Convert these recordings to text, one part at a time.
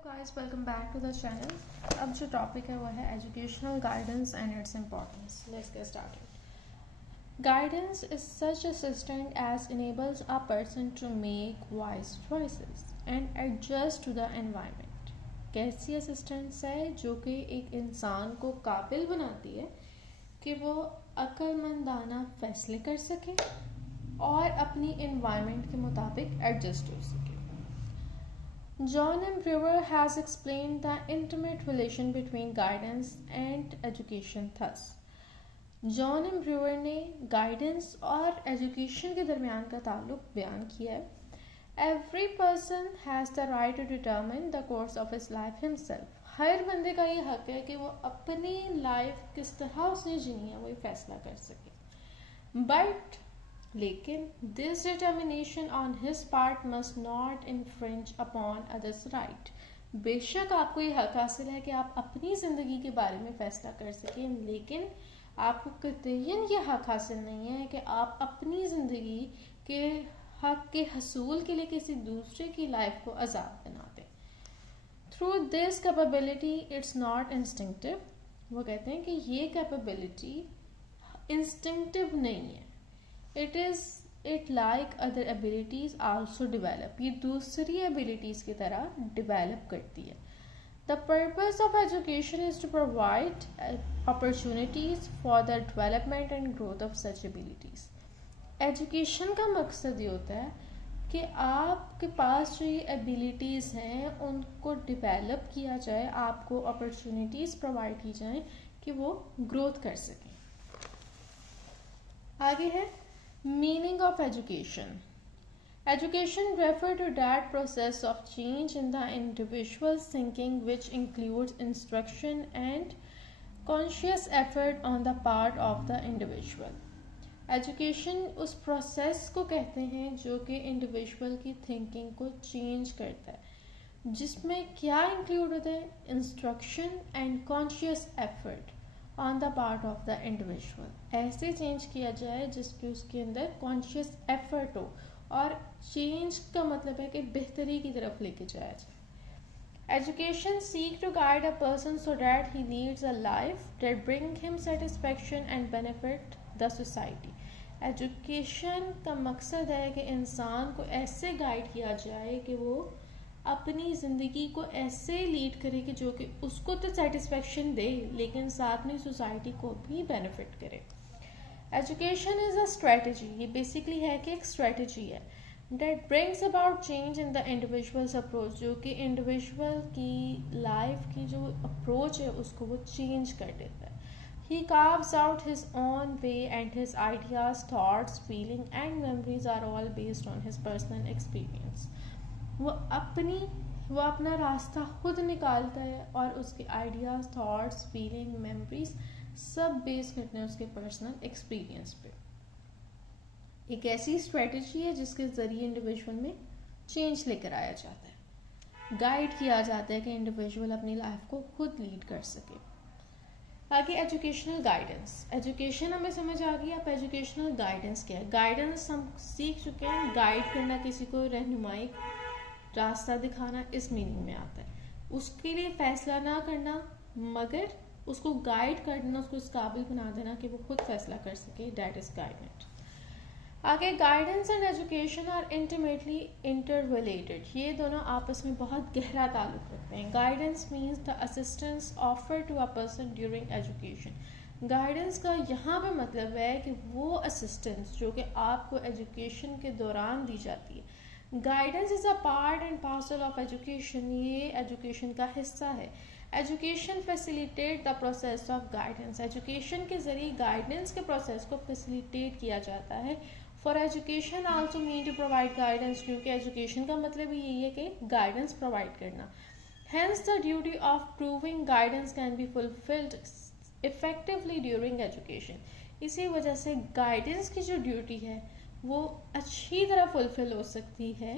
Guys, welcome back to the channel. अब जो topic है वो है educational guidance and its importance. Let's get started. Guidance is such a system as enables a person to make wise choices and adjust to the environment। कैसी assistance है जो कि एक इंसान को काबिल बनाती है कि वो अक्लमंदाना फैसले कर सके और अपनी इन्वायरमेंट के मुताबिक एडजस्ट हो सके। John M. Brewer has explained the intimate relation between guidance and education thus. John M Brewer ने गाइडेंस और एजुकेशन के दरमियान का ताल्लुक बयान किया है। Every person has the right to determine the course of his life himself. हर बंदे का ये हक है कि वो अपनी लाइफ किस तरह उसने जीनी है वो ये फैसला कर सके। लेकिन this determination on his part must not infringe upon others right. बेशक आपको ये हक हासिल है कि आप अपनी ज़िंदगी के बारे में फ़ैसला कर सकें, लेकिन आपको कतईन ये हक हासिल नहीं है कि आप अपनी ज़िंदगी के हक के हसूल के लिए किसी दूसरे की लाइफ को आज़ाद बना दें। Through this capability it's not instinctive. वो कहते हैं कि ये कैपेबिलिटी इंस्टिंक्टिव नहीं है। It like other abilities also develop। ये दूसरी abilities की तरह develop करती है। The purpose of education is to provide opportunities for the development and growth of such abilities। Education का मकसद ये होता है कि आपके पास जो ये abilities हैं उनको develop किया जाए, आपको opportunities provide की जाए कि वो growth कर सकें। आगे है meaning of education। Education refers to that process of change in the individual's thinking which includes instruction and conscious effort on the part of the individual। Education उस process को कहते हैं जो कि individual की thinking को change करता है, जिसमें क्या include होता है? Instruction and conscious effort on the part of the individual. ऐसे चेंज किया जाए जिसकी उसके अंदर कॉन्शियस एफर्ट हो, और चेंज का मतलब है कि बेहतरी की तरफ लेके जाया जाए। Education seek to guide a person so that he leads a life that bring him satisfaction and benefit the society. Education का मकसद है कि इंसान को ऐसे गाइड किया जाए कि वो अपनी ज़िंदगी को ऐसे लीड करे कि जो कि उसको तो सेटिस्फेक्शन दे लेकिन साथ में सोसाइटी को भी बेनिफिट करे। Education is a strategy. ये बेसिकली है कि एक स्ट्रेटजी है that brings about change in the individuals approach, जो कि इंडिविजुअल की लाइफ की जो अप्रोच है उसको वो चेंज कर देता है। He carves out his own way and his ideas, thoughts, feeling and memories are all based on his personal experience. वो अपना रास्ता खुद निकालता है और उसके आइडियाज़, थॉट्स, फीलिंग, मेमोरीज सब बेस करते हैं उसके पर्सनल एक्सपीरियंस पे। एक ऐसी स्ट्रेटजी है जिसके ज़रिए इंडिविजुअल में चेंज लेकर आया जाता है, गाइड किया जाता है कि इंडिविजुअल अपनी लाइफ को खुद लीड कर सके। आगे एजुकेशनल गाइडेंस। एजुकेशन हमें समझ आ गई, अब एजुकेशनल गाइडेंस क्या है? गाइडेंस हम सीख चुके हैं, गाइड करना, किसी को रहनुमाई, रास्ता दिखाना, इस मीनिंग में आता है। उसके लिए फैसला ना करना मगर उसको गाइड कर देना, उसको इस काबिल बना देना कि वो खुद फैसला कर सके, दैट इज गाइडेंस। आगे guidance and education are intimately interrelated. ये दोनों आपस में बहुत गहरा ताल्लुक रखते हैं। Guidance means the assistance offer to a person during education. Guidance का यहाँ पे मतलब है कि वो असिस्टेंस जो कि आपको एजुकेशन के दौरान दी जाती है। Guidance is a part and parcel of education. ये एजुकेशन का हिस्सा है। Education facilitate the process of guidance. Education के ज़रिए गाइडेंस के प्रोसेस को फैसिलिटेट किया जाता है। For education also mean to provide guidance, क्योंकि एजुकेशन का मतलब यही है कि गाइडेंस प्रोवाइड करना। Hence the duty of proving guidance can be fulfilled effectively during education. इसी वजह से गाइडेंस की जो ड्यूटी है वो अच्छी तरह फुलफिल हो सकती है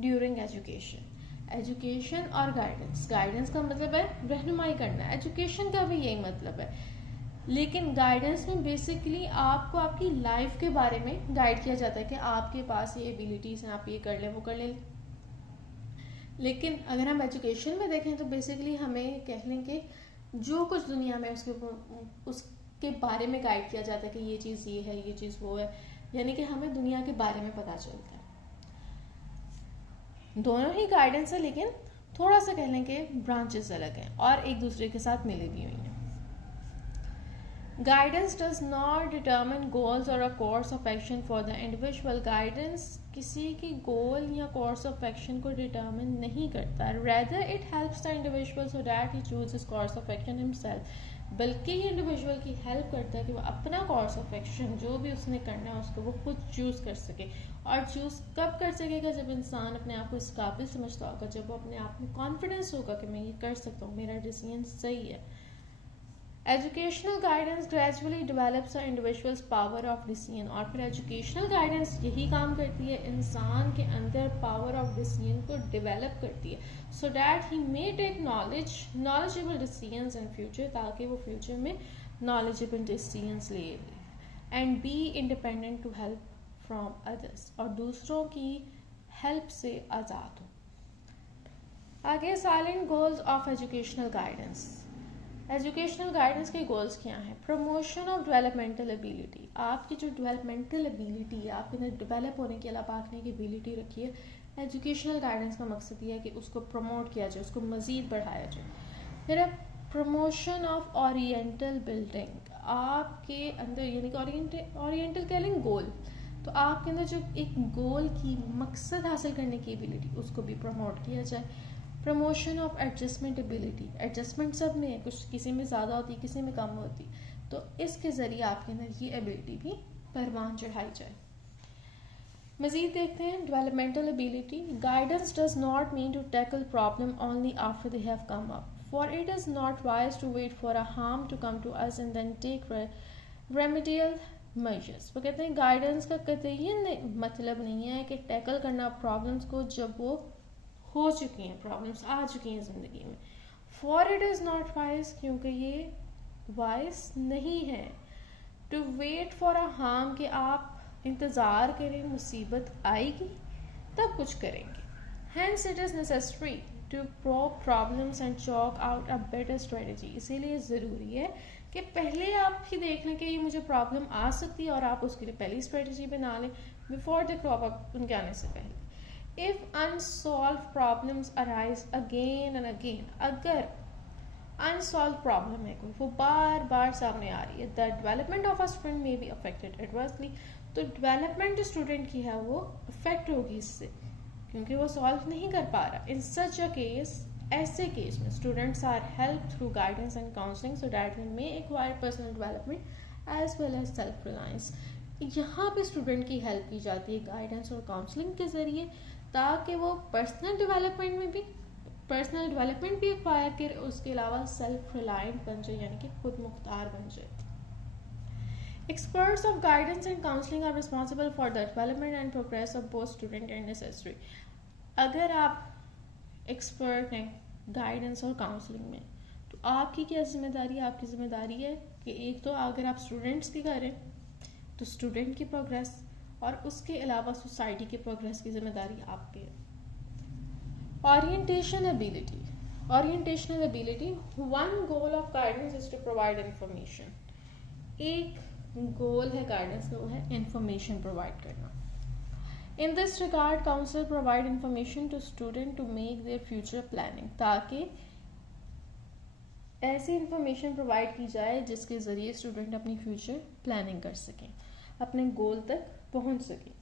ड्यूरिंग एजुकेशन। एजुकेशन और गाइडेंस, गाइडेंस का मतलब है रहनुमाई करना, एजुकेशन का भी यही मतलब है, लेकिन गाइडेंस में बेसिकली आपको आपकी लाइफ के बारे में गाइड किया जाता है कि आपके पास ये एबिलिटीज़ हैं, आप ये कर लें, वो कर लें। लेकिन अगर हम एजुकेशन में देखें तो बेसिकली हमें कह लें कि जो कुछ दुनिया में उसके बारे में गाइड किया जाता है कि ये चीज़ ये है, ये चीज़ वो है, यानी कि हमें दुनिया के बारे में पता चलता है। दोनों ही गाइडेंस है, लेकिन थोड़ा सा कह लें कि ब्रांचेस अलग हैं और एक दूसरे के साथ मिली भी हुई हैं। Guidance does not determine goals और a course of action for the individual. Guidance किसी की गोल या कोर्स ऑफ एक्शन को डिटर्मिन नहीं करता, rather it helps the individual so that he choose his course of action himself. बल्कि he individual की help करता है कि वो अपना कोर्स ऑफ एक्शन जो भी उसने करना है उसको वो खुद चूज कर सके। और चूज कब कर सकेगा? जब इंसान अपने आप को इस काबिल समझता होगा, जब वो अपने आप में कॉन्फिडेंस होगा कि मैं ये कर सकता हूँ, मेरा डिसीजन सही है। Educational guidance gradually develops individuals power of decision. और फिर एजुकेशनल गाइडेंस यही काम करती है, इंसान के अंदर पावर ऑफ डिसीजन को डेवलप करती है, so that he may take knowledgeable decisions in future, ताकि वो फ्यूचर में नॉलेजेबल डिसीजंस ले and be independent to help from others, और दूसरों की हेल्प से आज़ाद हो। आगे salient goals of educational guidance. Educational guidance के गोल्स क्या हैं? Promotion of developmental ability. आपकी जो डेवलपमेंटल एबिलिटी है, आपके अंदर डेवलप होने के अलावा आपने की एबिलिटी रखी है, एजुकेशनल गाइडेंस का मकसद ये है कि उसको प्रमोट किया जाए, उसको मज़ीद बढ़ाया जाए। फिर प्रमोशन ऑफ ओरिएंटल बिल्डिंग। आपके अंदर यानी कि ओरिएंटल कह लें गोल, तो आपके अंदर जो एक गोल की मकसद हासिल करने की एबिलिटी, उसको भी प्रमोट किया जाए। Promotion of adjustment ability. Adjustment सब में है, कुछ किसी में ज़्यादा होती, किसी में कम होती, तो इसके ज़रिए आपके अंदर ये एबिलिटी भी परवान चढ़ाई जाए। मज़ीद देखते हैं developmental ability. Guidance does not mean to tackle problem only after they have come up, for it is not wise to wait for a harm to come to us and then take remedial measures. वो कहते हैं guidance का कतई मतलब नहीं है कि tackle करना प्रॉब्लम्स को जब वो हो चुकी हैं, प्रॉब्लम्स आ चुकी हैं ज़िंदगी में। For it is not wise, क्योंकि ये वाइज नहीं है to wait for a harm, कि आप इंतज़ार करें मुसीबत आएगी तब कुछ करेंगे। Hence it is necessary to probe problems and chalk out a better strategy. इसीलिए ज़रूरी है कि पहले आप ही देख लें कि ये मुझे प्रॉब्लम आ सकती है और आप उसके लिए पहली स्ट्रेटजी बना लें बिफोर द क्रॉप अप उनके आने से पहले। If unsolved problems arise again and again, अगर unsolved problem है कोई, वो बार बार सामने आ रही है, the development of a student may be affected adversely, तो development student की है वो affect होगी इससे, क्योंकि वो solve नहीं कर पा रहा। In such a case, ऐसे केस में students are helped through guidance and counseling so that they may acquire personal development as well as self reliance। यहाँ पे स्टूडेंट की हेल्प की जाती है गाइडेंस और काउंसलिंग के ज़रिए, ताकि वो पर्सनल डेवलपमेंट भी एक्वायर करे, उसके अलावा सेल्फ रिलायंट बन जाए, यानी कि खुद मुख्तार बन जाए। Experts of guidance and counselling are responsible for the development and progress of both student and necessary. अगर आप एक्सपर्ट हैं गाइडेंस और काउंसलिंग में, तो आपकी क्या जिम्मेदारी है? आपकी जिम्मेदारी है कि एक तो अगर आप स्टूडेंट्स की करें तो स्टूडेंट की प्रोग्रेस, और उसके अलावा सोसाइटी की प्रोग्रेस की जिम्मेदारी आप पे है। Orientational ability, one goal of guidance is to provide information. एक गोल है गाइडेंस का, वो है इंफॉर्मेशन प्रोवाइड करना। In this regard counsellor provide information to student to make their future planning, ताकि ऐसी इंफॉर्मेशन प्रोवाइड की जाए जिसके ज़रिए स्टूडेंट अपनी फ्यूचर प्लानिंग कर सकें, अपने गोल तक पहुंच सकें।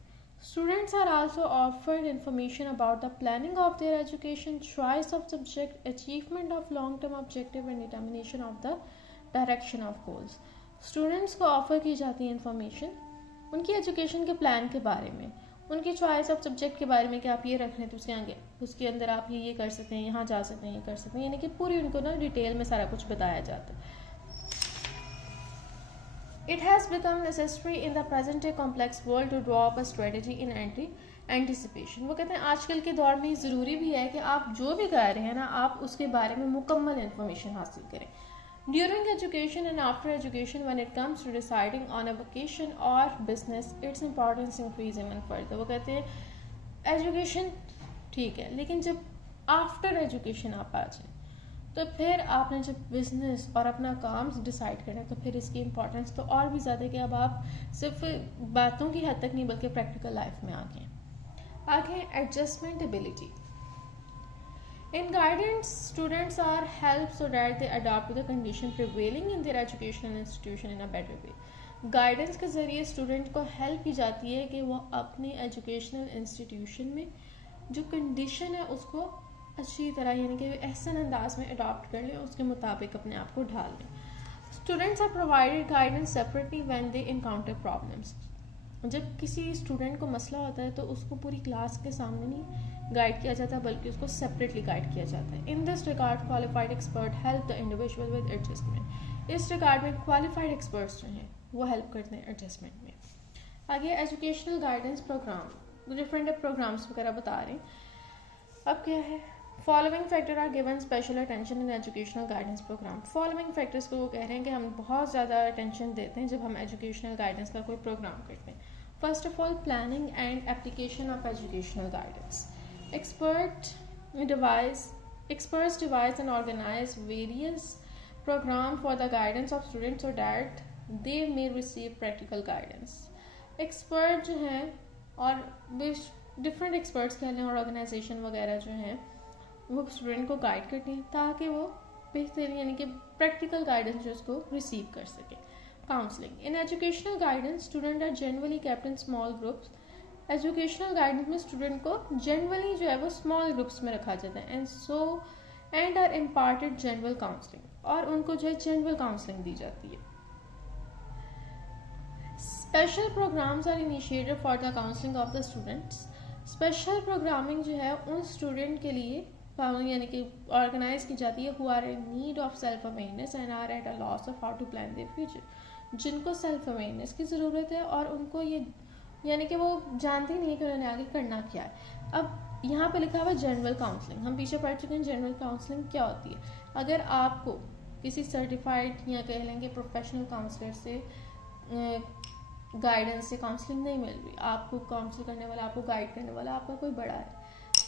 Students are also offered information about the planning of their education, choice of subject, achievement of long-term objective and determination of the direction of goals। Students को ऑफर की जाती है इंफॉर्मेशन उनकी एजुकेशन के प्लान के बारे में, उनकी चॉइस ऑफ सब्जेक्ट के बारे में कि आप ये रख लें तो उसके अंदर आप ये कर सकते हैं, यहाँ जा सकते हैं, ये कर सकते हैं, यानी कि पूरी उनको ना डिटेल में सारा कुछ बताया जाता है। It has become necessary in the present day complex world to draw up a strategy in anticipation। वो कहते हैं आजकल के दौर में ज़रूरी भी है कि आप जो भी कर रहे हैं ना, आप उसके बारे में मुकम्मल इंफॉर्मेशन हासिल करें। During education and after education, when it comes to deciding on a vocation or business, its importance increase even further। वो कहते हैं एजुकेशन ठीक है, लेकिन जब आफ्टर एजुकेशन आप आ जाए, तो फिर आपने जब बिजनेस और अपना काम डिसाइड करें तो फिर इसकी इम्पोर्टेंस तो और भी ज़्यादा है कि अब आप सिर्फ बातों की हद तक नहीं बल्कि प्रैक्टिकल लाइफ में आ गए। आगे adjustment ability. In guidance, students are helped so that they adapt to the condition prevailing in their educational institution in a better way. Guidance के ज़रिए स्टूडेंट को हेल्प की जाती है कि वो अपने एजुकेशनल इंस्टीट्यूशन में जो कंडीशन है उसको अच्छी तरह यानी कि एहसन अंदाज में अडॉप्ट कर लें, उसके मुताबिक अपने आप को ढाल लें। Students are provided guidance separately when they encounter problems. जब किसी स्टूडेंट को मसला होता है तो उसको पूरी क्लास के सामने नहीं गाइड किया जाता बल्कि उसको सेपरेटली गाइड किया जाता है। In this regard qualified expert help the individual with adjustment. इस रिगार्ड में क्वालिफाइड एक्सपर्ट्स जो हैं वो हेल्प करते हैं एडजस्टमेंट में। आगे educational guidance programme, different programmes वगैरह बता रहे हैं। अब क्या है, following factor are given special attention in educational guidance programme. Following factors को वो कह रहे हैं कि हम बहुत ज़्यादा अटेंशन देते हैं जब हम एजुकेशनल गाइडेंस का कोई प्रोग्राम करते हैं। First of all, planning and application of educational guidance. Experts devise and organize various programs for the guidance of students so that they may receive practical guidance. Expert जो हैं और different experts कह लें और organisation वगैरह जो हैं वो स्टूडेंट को गाइड करते हैं ताकि वो बेहतरीन यानी कि प्रैक्टिकल गाइडेंस जो उसको रिसीव कर सके। Counselling. In educational guidance student are generally kept in small groups. Educational guidance में स्टूडेंट को जनरली जो है वो स्मॉल ग्रुप्स में रखा जाता है and are imparted general counselling, और उनको जो है जनरल काउंसलिंग दी जाती है। Special programmes are initiated for the counselling of the students. Special programming जो है उन स्टूडेंट के लिए यानी कि ऑर्गेनाइज की जाती है who are in need of self awareness and are at a loss of how to plan their future. जिनको सेल्फ अवेयरनेस की ज़रूरत है और उनको ये यानी कि वो जानते नहीं है कि उन्होंने आगे करना क्या है। अब यहाँ पे लिखा हुआ जनरल काउंसलिंग, हम पीछे पढ़ चुके हैं जनरल काउंसलिंग क्या होती है। अगर आपको किसी सर्टिफाइड या कह लेंगे प्रोफेशनल काउंसलर से गाइडेंस से काउंसलिंग नहीं मिल रही, आपको काउंसिल करने वाला, आपको गाइड करने वाला आपका कोई बड़ा है,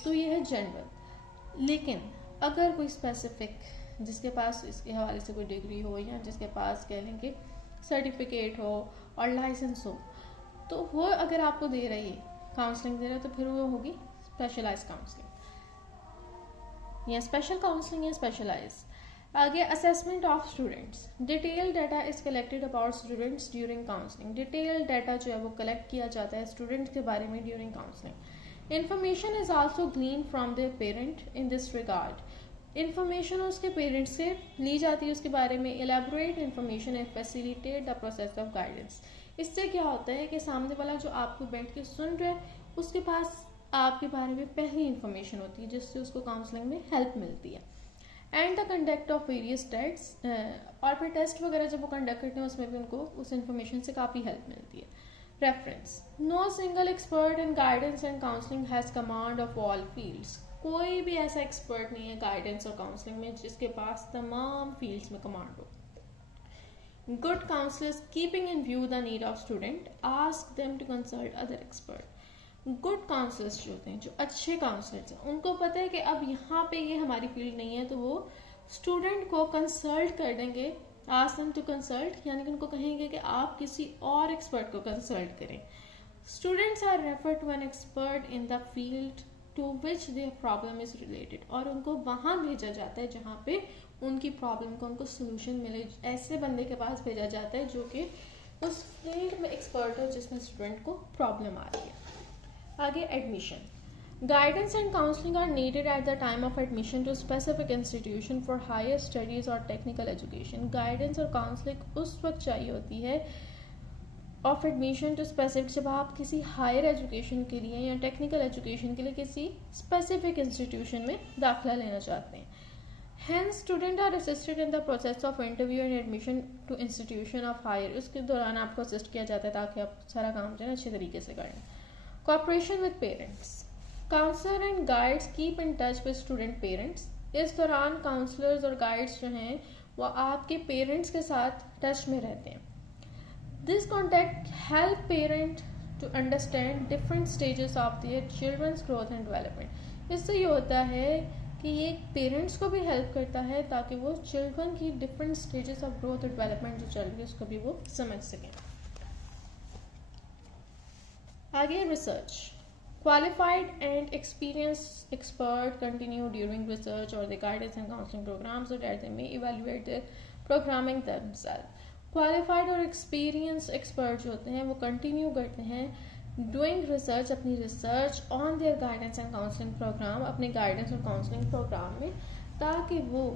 तो ये है जनरल। लेकिन अगर कोई स्पेसिफिक जिसके पास इसके हवाले से कोई डिग्री हो या जिसके पास कह लेंगे सर्टिफिकेट हो और लाइसेंस हो, तो वो अगर आपको दे रही है काउंसलिंग दे रहा है तो फिर वो होगी स्पेशलाइज काउंसलिंग या स्पेशल काउंसलिंग या स्पेशलाइज। आगे assessment of students. Detail data is collected about students during counselling. Detail data जो है वो कलेक्ट किया जाता है स्टूडेंट्स के बारे में during counselling. Information is also glean from their parent in this regard. Information उसके पेरेंट्स से ली जाती है उसके बारे में। Elaborate information and facilitate the process of guidance. इससे क्या होता है कि सामने वाला जो आपको बैठ के सुन रहा है उसके पास आपके बारे में पहली इंफॉर्मेशन होती है जिससे उसको काउंसलिंग में हेल्प मिलती है। And the conduct of various test, और फिर टेस्ट वगैरह जब वो कंडक्ट करते हैं उसमें भी उनको उस इंफॉर्मेशन से काफ़ी हेल्प मिलती है। Reference. No single expert in guidance and counselling has command of all fields. कोई भी ऐसा एक्सपर्ट नहीं है गाइडेंस और काउंसलिंग में जिसके पास तमाम फील्ड्स में कमांड हो। Good counselors, keeping in view the need of student, ask them to consult other expert. Good counselors जो होते हैं, जो अच्छे काउंसलर्स हैं, उनको पता है कि अब यहाँ पे ये हमारी फील्ड नहीं है तो वो स्टूडेंट को कंसल्ट कर देंगे। ask them to consult यानी कि उनको कहेंगे कि आप किसी और एक्सपर्ट को कंसल्ट करें। Students are referred to an expert in the field to which their problem is related, और उनको वहाँ भेजा जाता है जहाँ पे उनकी प्रॉब्लम को उनको सोल्यूशन मिले। ऐसे बंदे के पास भेजा जाता है जो कि उस फील्ड में एक्सपर्ट हो जिसमें स्टूडेंट को प्रॉब्लम आ रही है। आगे admission. Guidance and counselling are needed at the time of admission to specific institution for higher studies और टेक्निकल एजुकेशन। गाइडेंस और काउंसलिंग उस वक्त चाहिए होती है ऑफ एडमिशन टू स्पेसिफिक, जब आप किसी हायर एजुकेशन के लिए या टेक्निकल एजुकेशन के लिए किसी स्पेसिफिक इंस्टीट्यूशन में दाखिला लेना चाहते हैं। Hence, students are assisted in the process of interview and admission to institution of higher. उसके दौरान आपको असिस्ट किया जाता है ताकि आप सारा काम जो है अच्छे तरीके से करें। Cooperation with parents. Counselor and guides keep in touch with student parents. इस दौरान काउंसलर्स और गाइड्स जो हैं वो आपके पेरेंट्स के साथ टच में रहते हैं। This contact help parent to understand different stages of their children's growth and development. इससे ये होता है कि ये पेरेंट्स को भी हेल्प करता है ताकि वो चिल्ड्रन की डिफरेंट स्टेजेस ऑफ ग्रोथ और डेवलपमेंट जो चल रही है उसको भी वो समझ सकें। आगे research. Qualified and experienced expert continue during research or the guidance and counseling programs so that they may evaluate their programming themselves. Qualified और experienced expert जो होते हैं वो continue करते हैं doing research, अपनी research on their guidance and counseling program, अपने guidance और counseling program में, ताकि वो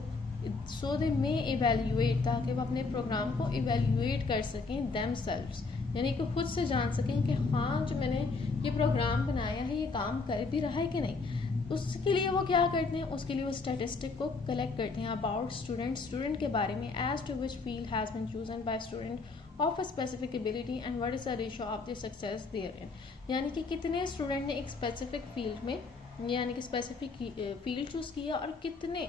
so they may evaluate, ताकि वो अपने program को evaluate कर सकें themselves, यानी कि खुद से जान सकें कि हाँ जो मैंने ये प्रोग्राम बनाया है ये काम कर भी रहा है कि नहीं। उसके लिए वो क्या करते हैं, उसके लिए वो स्टैटिस्टिक को कलेक्ट करते हैं अबाउट स्टूडेंट के बारे में, as to which field has been chosen by student of a specific ability and what is the ratio of the success therein, यानी कि कितने स्टूडेंट ने एक स्पेसिफिक फील्ड में यानी कि स्पेसिफिक फील्ड चूज़ किया और कितने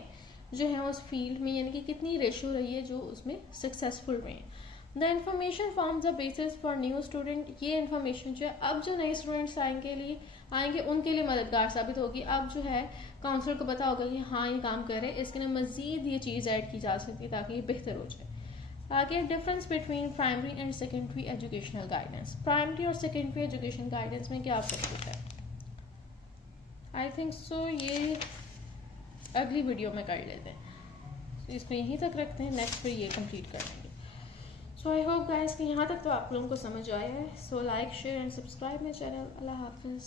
जो है उस फील्ड में यानी कि कितनी रेशियो रही है जो उसमें सक्सेसफुल रहे हैं। The information forms the basis for new student, ये इन्फॉर्मेशन जो है अब जो नए स्टूडेंट्स आएंगे उनके लिए मददगार साबित होगी। अब जो है काउंसलर को पता होगा कि हाँ ये काम कर रहे हैं, इसके लिए मजीद ये चीज़ ऐड की जा सकती है ताकि ये बेहतर हो जाए। आगे difference between primary and secondary educational guidance. Primary और सेकेंडरी एजुकेशन गाइडेंस में क्या फर्क है? आई थिंक सो ये अगली वीडियो में कर लेते हैं, इसमें यहीं तक रखते हैं, नेक्स्ट पे ये कंप्लीट कर लेंगे। सो आई होप गाइस कि यहाँ तक तो आप लोगों को समझ आया है। So like share and subscribe my channel. अल्लाह हाफिज़।